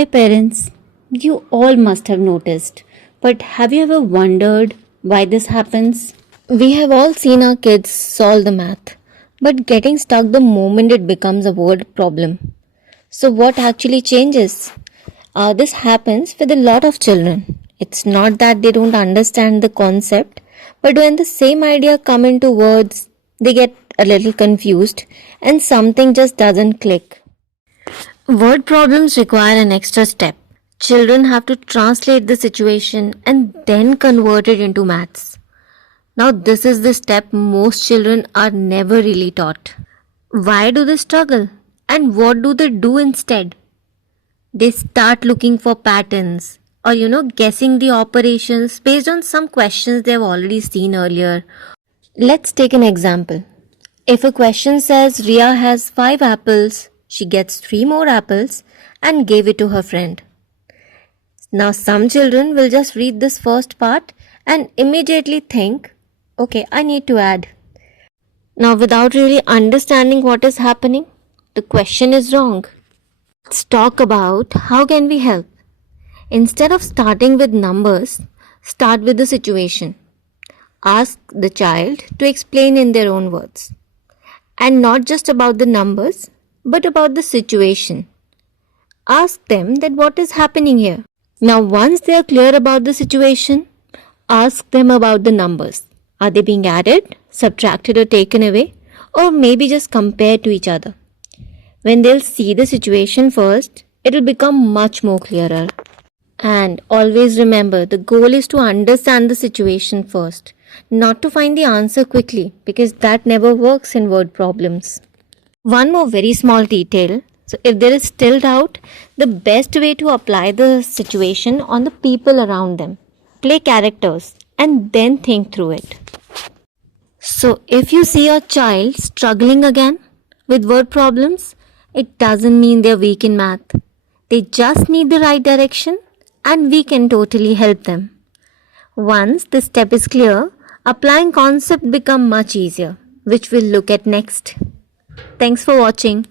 Hi parents, you all must have noticed, but have you ever wondered why this happens? We have all seen our kids solve the math, but getting stuck the moment it becomes a word problem. So, what actually changes? This happens with a lot of children. It's not that they don't understand the concept, but when the same idea come into words, they get a little confused and something just doesn't click. Word problems require an extra step. Children have to translate the situation and then convert it into maths. Now, this is the step most children are never really taught. Why do they struggle? And what do they do instead? They start looking for patterns or guessing the operations based on some questions they've already seen earlier. Let's take an example. If a question says Ria has 5 apples, she gets 3 more apples and gave it to her friend. Now, some children will just read this first part and immediately think, okay, I need to add. Now, without really understanding what is happening, the question is wrong. Let's talk about how can we help. Instead of starting with numbers, start with the situation. Ask the child to explain in their own words. And not just about the numbers, but about the situation. Ask them that what is happening here. Now, once they are clear about the situation, ask them about the numbers. Are they being added, subtracted or taken away, or maybe just compared to each other? When they'll see the situation first, it'll become much more clearer. And always remember, the goal is to understand the situation first, not to find the answer quickly, because that never works in word problems. One more very small detail. So if there is still doubt, the best way to apply the situation on the people around them. Play characters and then think through it. So if you see your child struggling again with word problems, it doesn't mean they're weak in math. They just need the right direction and we can totally help them. Once the step is clear, applying concept become much easier, which we'll look at next. Thanks for watching.